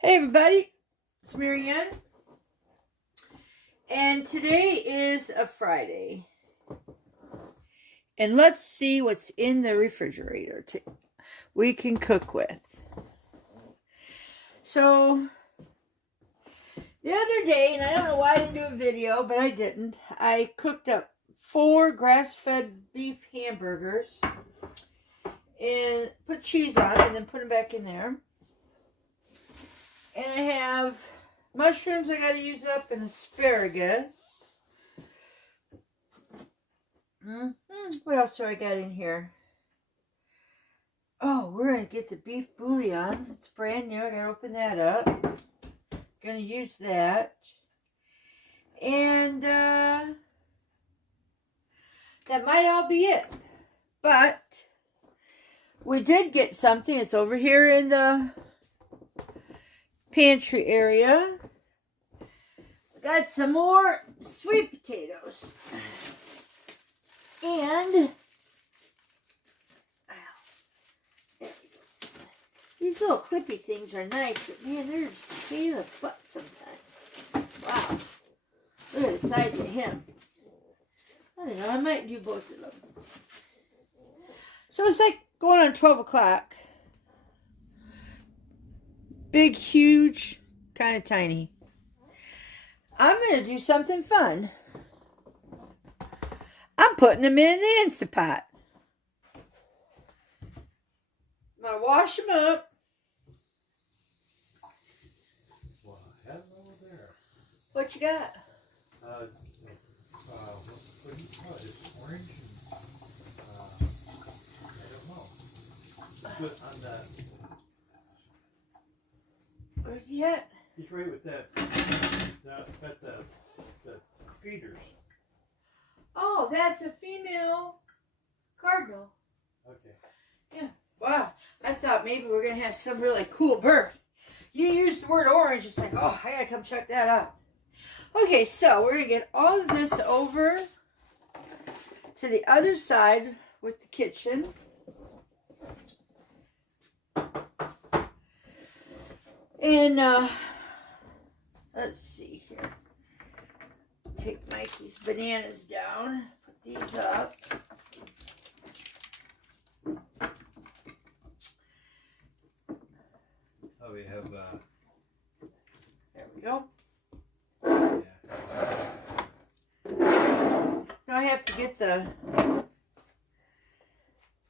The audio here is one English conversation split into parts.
Hey everybody, it's Marianne, and today is a Friday, and let's see what's in the refrigerator we can cook with. So, the other day, and I don't know why I didn't do a video, but I didn't, I cooked up 4 grass-fed beef hamburgers, and put cheese on it, and then put them back in there. And I have mushrooms I gotta use up and asparagus. What else do I got in here? Oh, we're gonna get the beef bouillon. It's brand new. I gotta open that up. Gonna use that. And that might all be it. But we did get something. It's over here in the pantry area. I got some more sweet potatoes. And there we go. These little clippy things are nice, but man, they're a pain in the butt sometimes. Wow. Look at the size of him. I don't know, I might do both of them. So it's like going on 12 o'clock. Big, huge, kind of tiny. I'm going to do something fun. I'm putting them in the Instant Pot. I'm going to wash them up. Well, hello there. What you got? What do you call it? It's orange and, I don't know. But on that. Where's he at? He's right with that at the feeders. Oh, that's a female cardinal. Okay. Yeah. Wow. I thought maybe we're going to have some really cool bird. You used the word orange. It's like, oh, I got to come check that out. Okay, so we're going to get all of this over to the other side with the kitchen. And let's see here. Take Mikey's bananas down. Put these up. Oh, we have There we go. yeah. Now I have to get the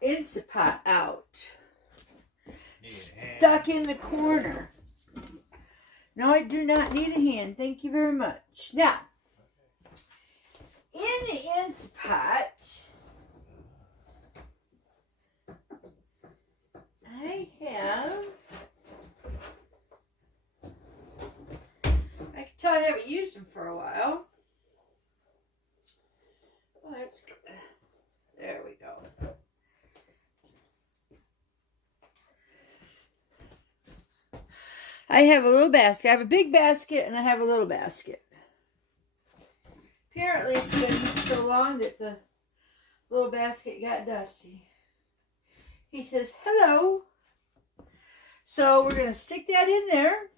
Instant Pot out. Yeah. Stuck in the corner. No, I do not need a hand. Thank you very much. Now, in the Instant Pot, I can tell I haven't used them for a while. Oh, that's good. There we go. I have a little basket. I have a big basket and I have a little basket. Apparently it's been so long that the little basket got dusty. He says, hello. So we're going to stick that in there.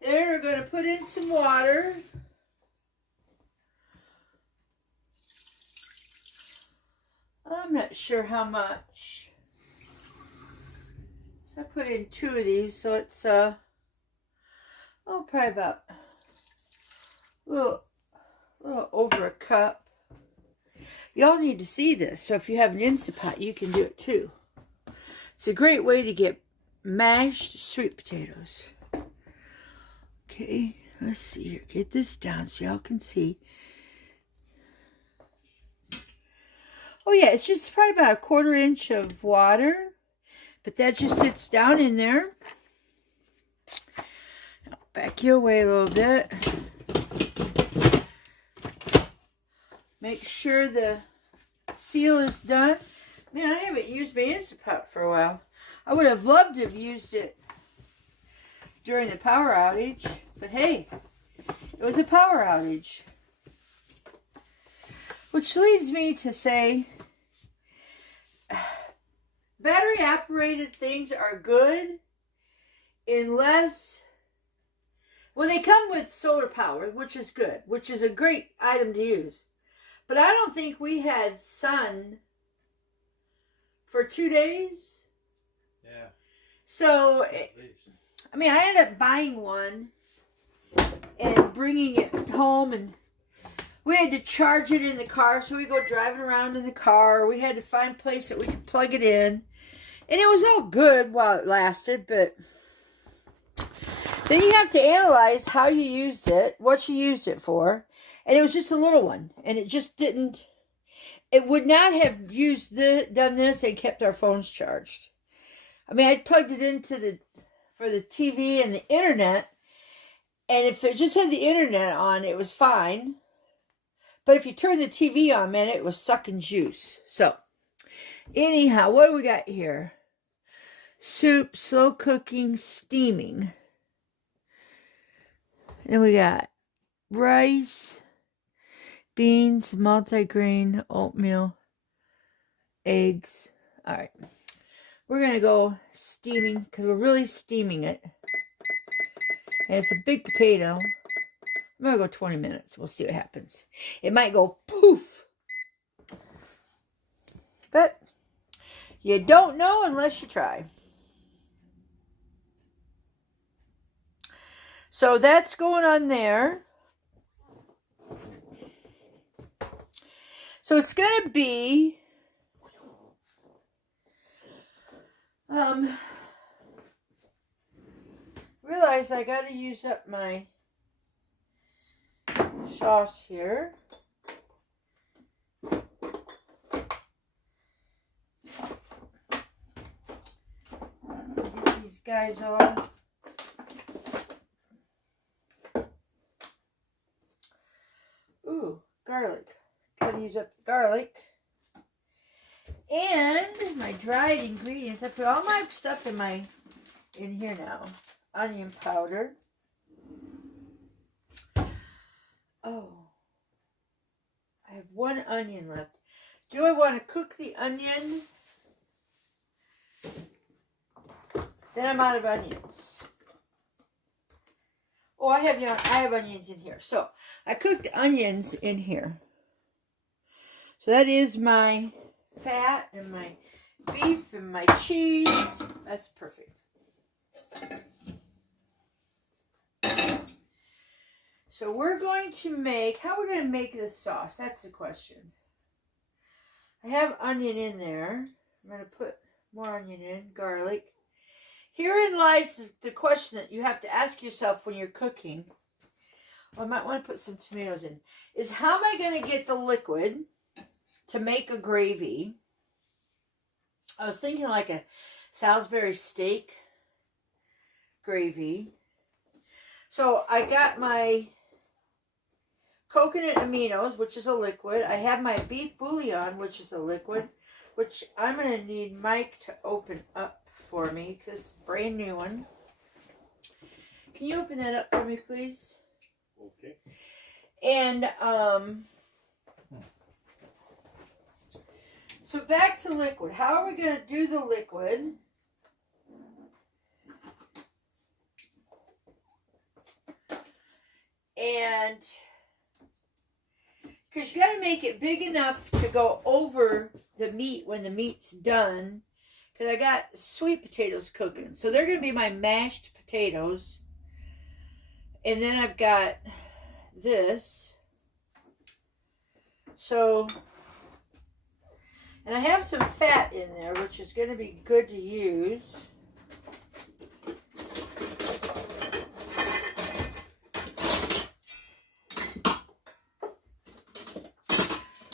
Then we're going to put in some water. I'm not sure how much. I put in 2 of these, so it's probably about a little over a cup. Y'all need to see this, so if you have an Instant Pot, you can do it too. It's a great way to get mashed sweet potatoes. Okay, let's see here. Get this down so y'all can see. Oh yeah, it's just probably about 1/4 inch of water. But that just sits down in there. I'll back you away a little bit. Make sure the seal is done. Man, I haven't used my Instant Pot for a while. I would have loved to have used it during the power outage. But hey, it was a power outage. Which leads me to say, battery operated things are good unless, well, they come with solar power, which is good, which is a great item to use. But I don't think we had sun for 2 days. Yeah. So, At least. I mean, I ended up buying one and bringing it home, and we had to charge it in the car, so we go driving around in the car. We had to find a place that we could plug it in. And it was all good while it lasted, but then you have to analyze how you used it, what you used it for. And it was just a little one, and it just didn't, it would not have done this and kept our phones charged. I mean, I plugged it into for the TV and the internet, and if it just had the internet on, it was fine. But if you turn the TV on, man, it was sucking juice. So, anyhow, what do we got here? Soup, slow cooking, steaming. Then we got rice, beans, multigrain, oatmeal, eggs. All right. We're going to go steaming because we're really steaming it. And it's a big potato. I'm going to go 20 minutes. We'll see what happens. It might go poof. But you don't know unless you try. So that's going on there. So it's going to be realize I got to use up my sauce here. Get these guys off. Ooh, garlic. Gotta use up the garlic. And my dried ingredients. I put all my stuff in here now. Onion powder. Oh. I have one onion left. Do I want to cook the onion? Then I'm out of onions. Oh, I have onions in here. So I cooked onions in here. So that is my fat and my beef and my cheese. That's perfect. So we're going to make, how are we going to make this sauce? That's the question. I have onion in there. I'm going to put more onion in, garlic. Herein lies the question that you have to ask yourself when you're cooking. Well, I might want to put some tomatoes in. Is how am I going to get the liquid to make a gravy? I was thinking like a Salisbury steak gravy. So I got my coconut aminos, which is a liquid. I have my beef bouillon, which is a liquid, which I'm going to need Mike to open up for me, because brand new one. Can you open that up for me, please? Okay. And so back to liquid. How are we going to do the liquid? And because you got to make it big enough to go over the meat when the meat's done. Because I got sweet potatoes cooking. So they're going to be my mashed potatoes. And then I've got this. So, and I have some fat in there, which is going to be good to use.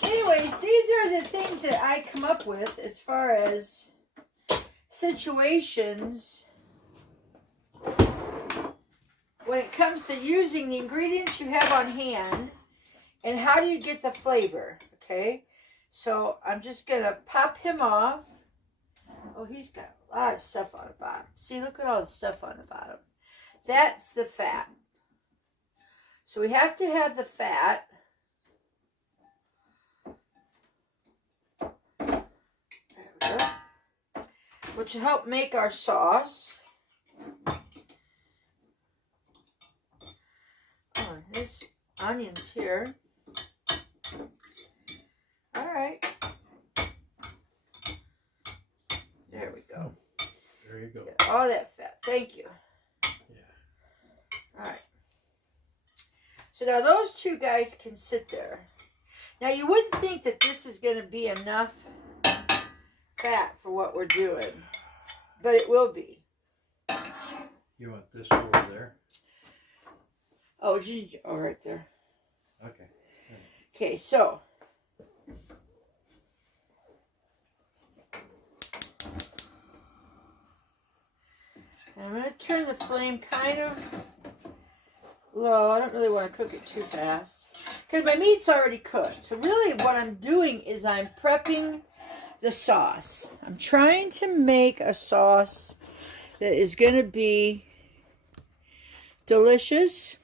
Anyways, these are the things that I come up with as far as situations when it comes to using the ingredients you have on hand and how do you get the flavor, okay? So I'm just going to pop him off. Oh, he's got a lot of stuff on the bottom. See, look at all the stuff on the bottom. That's the fat. So we have to have the fat. There we go. Which will help make our sauce. This onions here. All right. There we go. There you go. Get all that fat. Thank you. Yeah. All right. So now those two guys can sit there. Now you wouldn't think that this is going to be enough fat for what we're doing, but it will be. You want this over there? Oh, right there. Okay. Okay, so I'm going to turn the flame kind of low. I don't really want to cook it too fast because my meat's already cooked. So really what I'm doing is I'm prepping the sauce. I'm trying to make a sauce that is going to be delicious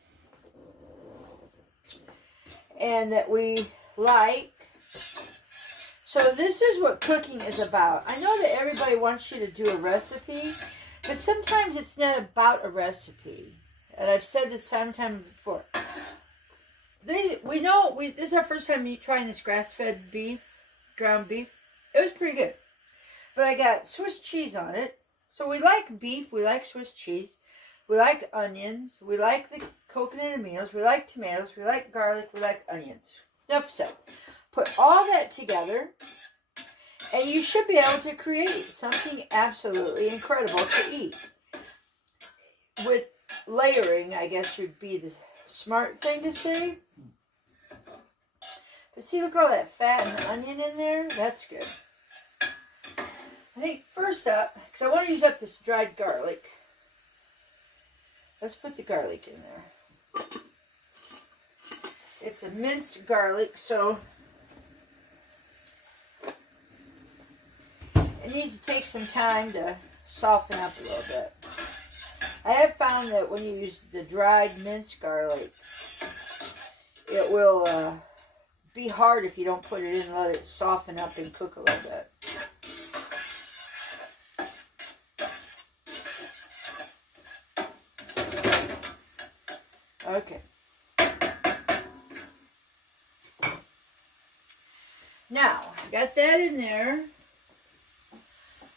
and that we like. So this is what cooking is about. I know that everybody wants you to do a recipe, but sometimes it's not about a recipe. And I've said this time and time before. This is our first time trying this grass-fed beef, ground beef. It was pretty good. But I got Swiss cheese on it. So we like beef, we like Swiss cheese, we like onions, we like the coconut aminos, we like tomatoes, we like garlic, we like onions. Enough said. Put all that together, and you should be able to create something absolutely incredible to eat. With layering, I guess would be the smart thing to say. But see, look at all that fat and onion in there. That's good. I think first up, because I want to use up this dried garlic. Let's put the garlic in there. It's a minced garlic, so it needs to take some time to soften up a little bit. I have found that when you use the dried minced garlic, it will be hard if you don't put it in and let it soften up and cook a little bit. Okay. Now, got that in there.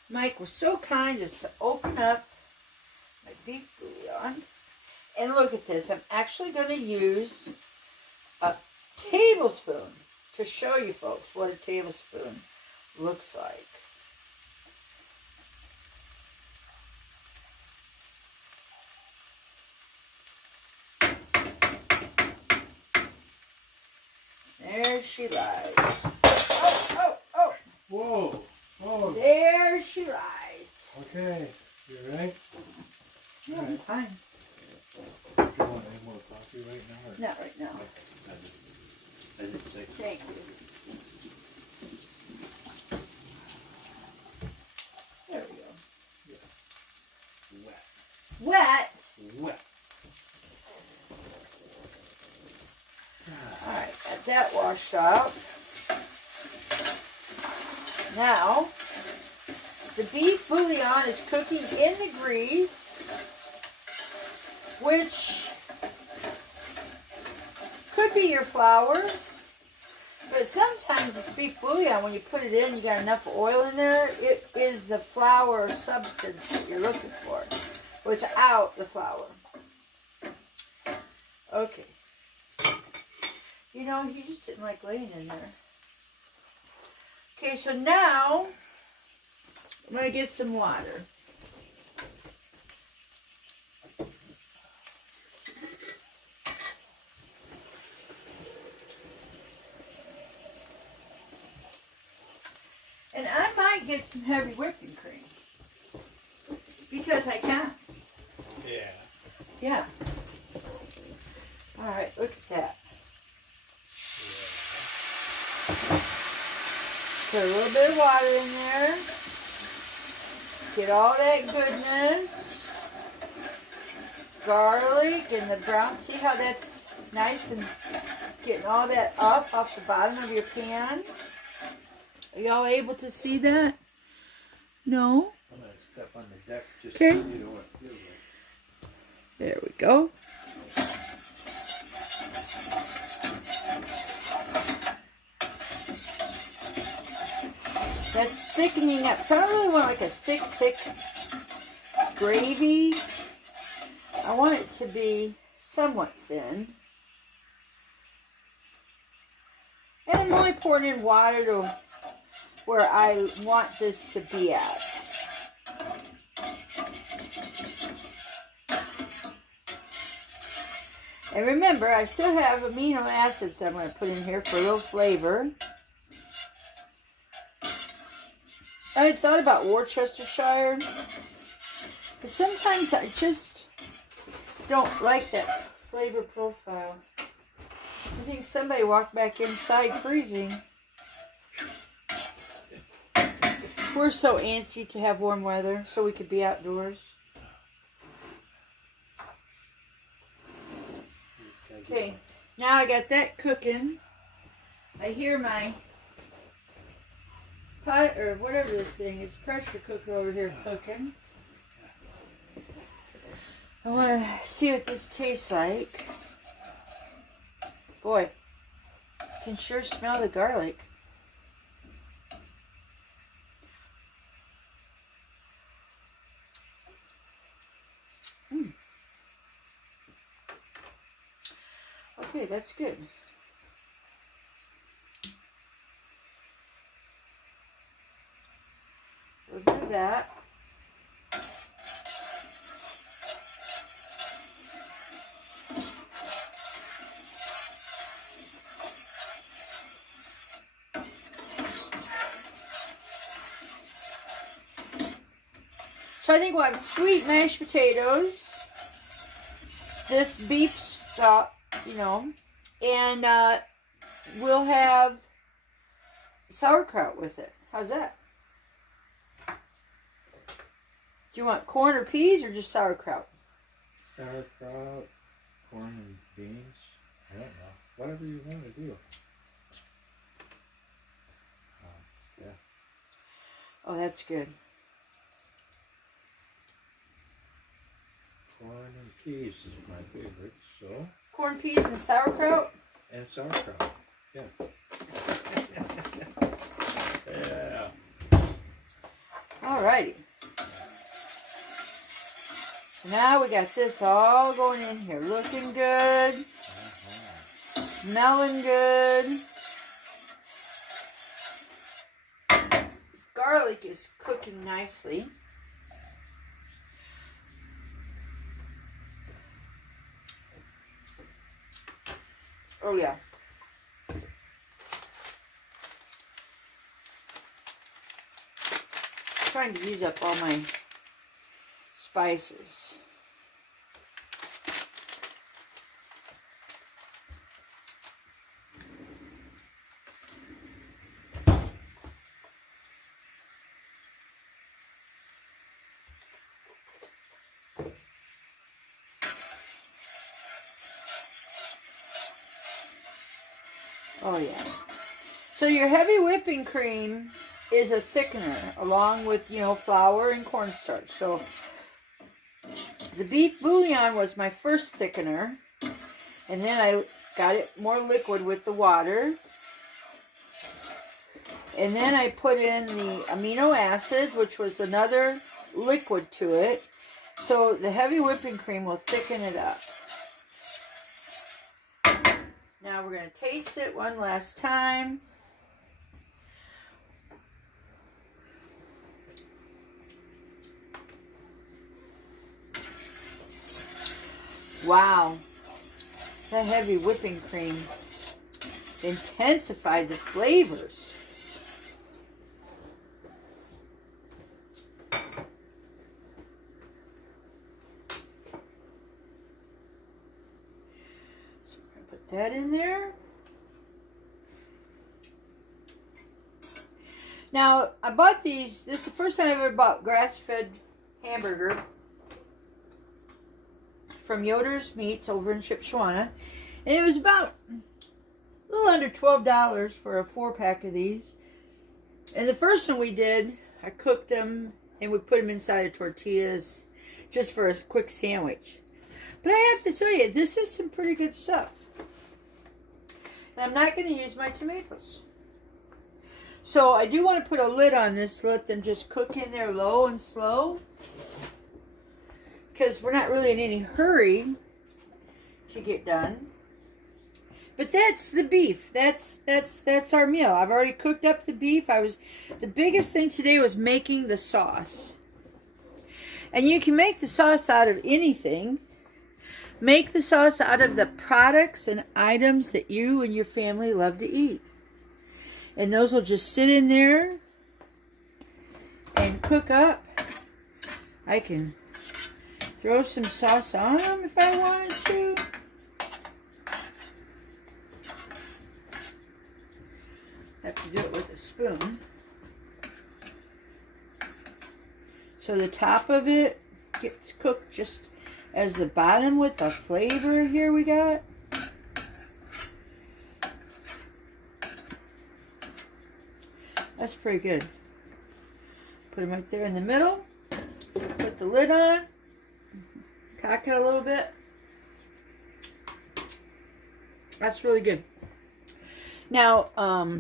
Mike was so kind as to open up my beef bouillon. And look at this. I'm actually going to use a tablespoon to show you folks what a tablespoon looks like. There she lies. Oh. Whoa. Whoa. There she lies. Okay. You alright? Yeah, I'm fine. Do you want any more coffee right now? Or? Not right now. I didn't think. Thank you. There we go. Yeah. Wet. Wet. Alright, got that washed out. Now, the beef bouillon is cooking in the grease, which could be your flour, but sometimes this beef bouillon, when you put it in, you got enough oil in there, it is the flour substance that you're looking for, without the flour. Okay. You know, he just didn't like laying in there. Okay, so now I'm going to get some water. And I might get some heavy whipping cream. Because I can. Yeah. Yeah. Alright, look at that. Put a little bit of water in there. Get all that goodness. Garlic and the brown. See how that's nice and getting all that up off the bottom of your pan? Are y'all able to see that? No? I'm going to step on the deck just Okay. so you know what it feels like. There we go. That's thickening up. So I don't really want like a thick gravy. I want it to be somewhat thin. And I'm only pouring in water to where I want this to be at. And remember, I still have amino acids that I'm going to put in here for a little flavor. I had thought about Worcestershire, but sometimes I just don't like that flavor profile. I think somebody walked back inside freezing. We're so antsy to have warm weather so we could be outdoors. Okay, now I got that cooking. I hear my pot, or whatever this thing is, pressure cooker over here cooking. I want to see what this tastes like. Boy, I can sure smell the garlic. Okay, that's good. We'll do that. So I think we'll have sweet mashed potatoes, this beef stock, you know, and we'll have sauerkraut with it. How's that? Do you want corn or peas or just sauerkraut? Sauerkraut, corn and beans. I don't know. Whatever you want to do. Yeah. Oh, that's good. Corn and peas is my favorite, so. Corn, peas, and sauerkraut? And sauerkraut, yeah. Yeah. Alrighty. So now we got this all going in here. Looking good. Smelling good. Garlic is cooking nicely. Oh yeah. Trying to use up all my spices. Oh yeah. So your heavy whipping cream is a thickener along with, you know, flour and cornstarch. So the beef bouillon was my first thickener, and then I got it more liquid with the water. And then I put in the amino acids, which was another liquid to it. So the heavy whipping cream will thicken it up. Now we're going to taste it one last time. Wow, that heavy whipping cream intensified the flavors. So I'm going to put that in there. Now, I bought these. This is the first time I ever bought grass-fed hamburger from Yoder's Meats over in Shipshewana. And it was about a little under $12 for a 4-pack of these. And the first one we did, I cooked them and we put them inside of tortillas just for a quick sandwich. But I have to tell you, this is some pretty good stuff. And I'm not going to use my tomatoes. So I do want to put a lid on this, let them just cook in there low and slow. Because we're not really in any hurry to get done. But that's the beef. That's our meal. I've already cooked up the beef. The biggest thing today was making the sauce. And you can make the sauce out of anything. Make the sauce out of the products and items that you and your family love to eat. And those will just sit in there and cook up. I can throw some sauce on them if I wanted to. Have to do it with a spoon. So the top of it gets cooked just as the bottom with the flavor here we got. That's pretty good. Put them right there in the middle. Put the lid on. Cock it a little bit. That's really good. Now, I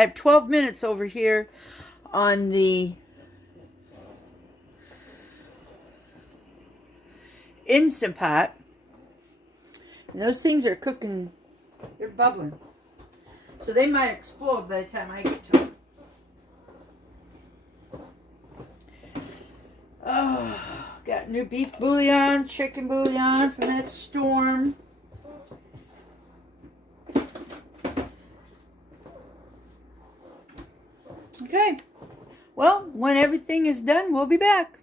have 12 minutes over here on the Instant Pot. And those things are cooking. They're bubbling. So they might explode by the time I get to them. Oh, got new beef bouillon, chicken bouillon from that storm. Okay. Well, when everything is done, we'll be back.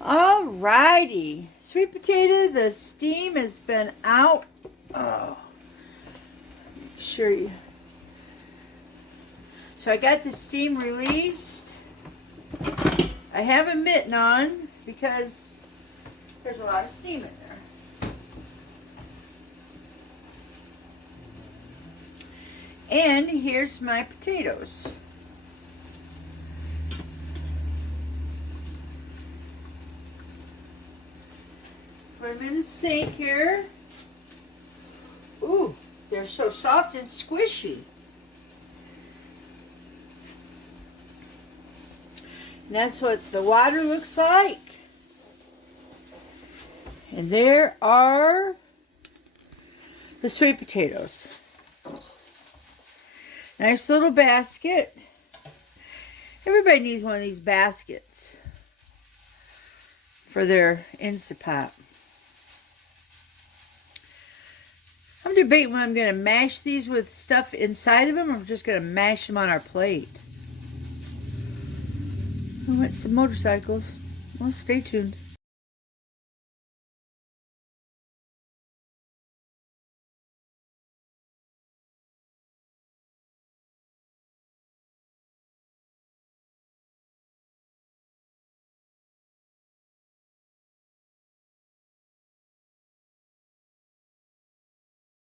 Alrighty. Sweet potato, the steam has been out. Oh. Sure you. So I got the steam released. I have a mitten on because there's a lot of steam in there. And here's my potatoes. Put them in the sink here. Ooh, they're so soft and squishy. And that's what the water looks like. And there are the sweet potatoes. Nice little basket. Everybody needs one of these baskets for their Instant Pot. I'm debating whether I'm going to mash these with stuff inside of them or I'm just going to mash them on our plate. Oh, it's some motorcycles. Well, stay tuned.